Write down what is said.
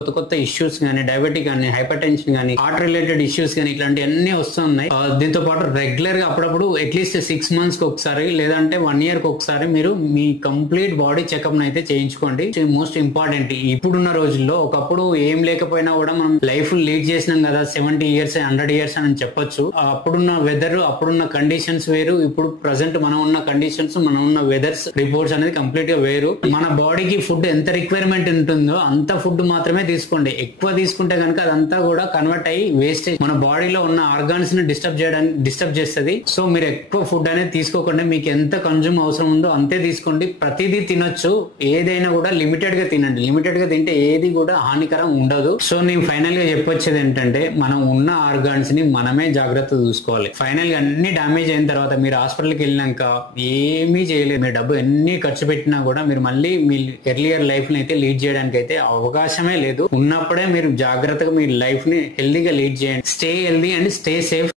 కొత్త కొత్త ఇష్యూస్ కానీ, డయాబెటిక్ కానీ, హైపర్ టెన్షన్ కానీ, హార్ట్ రిలేటెడ్ ఇష్యూస్ కానీ ఇట్లాంటి అన్ని వస్తున్నాయి. దీంతో పాటు రెగ్యులర్ గా అప్పుడప్పుడు అట్లీస్ట్ 6 months కి ఒకసారి లేదంటే 1 year కి ఒకసారి మీరు మీ కంప్లీట్ బాడీ చెకప్ అయితే చేయించుకోండి. మోస్ట్ ఇంపార్టెంట్ ఇప్పుడున్న రోజుల్లో. ఒకప్పుడు ఏం లేకపోయినా కూడా మనం లైఫ్ లీడ్ చేసినాం కదా, 70 years 100 years అని చెప్పొచ్చు. అప్పుడున్న వెదర్, అప్పుడున్న కండిషన్స్ వేరు, ఇప్పుడు ప్రజెంట్ మనం ఉన్న కండిషన్స్, మనం ఉన్న వెదర్స్ రిపోర్ట్స్ అనేది కంప్లీట్ గా వేరు. మన బాడీకి ఫుడ్ ఎంత రిక్వైర్మెంట్ ఉంటుందో అంత ఫుడ్ మాత్రమే తీసుకోండి. ఎక్కువ తీసుకుంటే కనుక అదంతా కూడా కన్వర్ట్ అయ్యి వేస్టేజ్, మన బాడీలో ఉన్న ఆర్గాన్స్ ని డిస్టర్బ్ చేస్తుంది. సో మీరు ఎక్కువ ఫుడ్ అనేది తీసుకోకండి. మీకు ఎంత కన్జ్యూమ్ అవసరం ఉందో అంతే తీసుకోండి. ప్రతిదీ తినొచ్చు, ఏదైనా కూడా లిమిటెడ్ గా తినండి. లిమిటెడ్ గా తింటే ఏది కూడా హానికరం ఉండదు. సో నేను ఫైనల్ గా చెప్పొచ్చేది ఏంటంటే, మనం ఉన్న ఆర్గాన్స్ ని మనమే జాగ్రత్త చూసుకోవాలి. ఫైనల్ గా అన్ని డామేజ్ అయిన తర్వాత మీరు హాస్పిటల్కి వెళ్ళినాక ఏమీ చేయలేదు, మీ డబ్బు ఎన్ని ఖర్చు పెట్టినా కూడా మీరు మళ్ళీ మీ ఎర్లియర్ లైఫ్ ని అయితే లీడ్ చేయడానికి అయితే అవకాశమే లేదు. ఉన్నప్పుడే మీరు జాగ్రత్తగా మీ లైఫ్ ని హెల్దీగా లీడ్ చేయండి. Stay healthy and stay safe.